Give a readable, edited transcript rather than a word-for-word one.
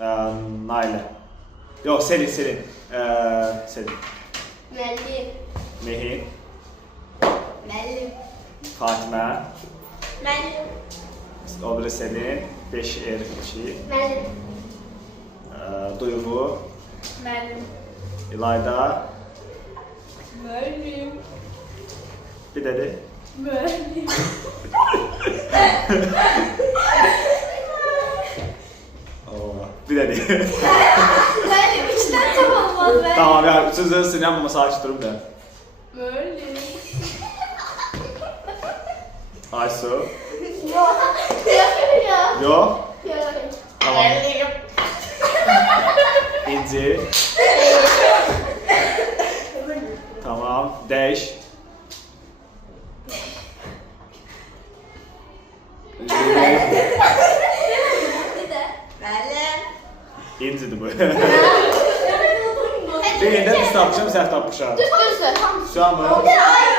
Nailə. Yox, Selin. Selin. Müəllim. Mehin. Müəllim. Fatimə. Müəllim. O biri Selin. 5 2. Müəllim. Duyğu. Müəllim. İlayda. Müəllim. Bir dedi. Müəllim. Bir dedi. Müəllim içdən tamamladı. Tamam ya, sözleri sinirlen ama sakin durum da. Müəllim. Aysu. Yok. Yok. Yok. Yok. Tamam. Müəllim. İnci. Tamam. Değiş. Müəllim. İncidir bu. Bir yerden biz tapmışam, sen tapmışam. Düz. Şu an mı? Hayır.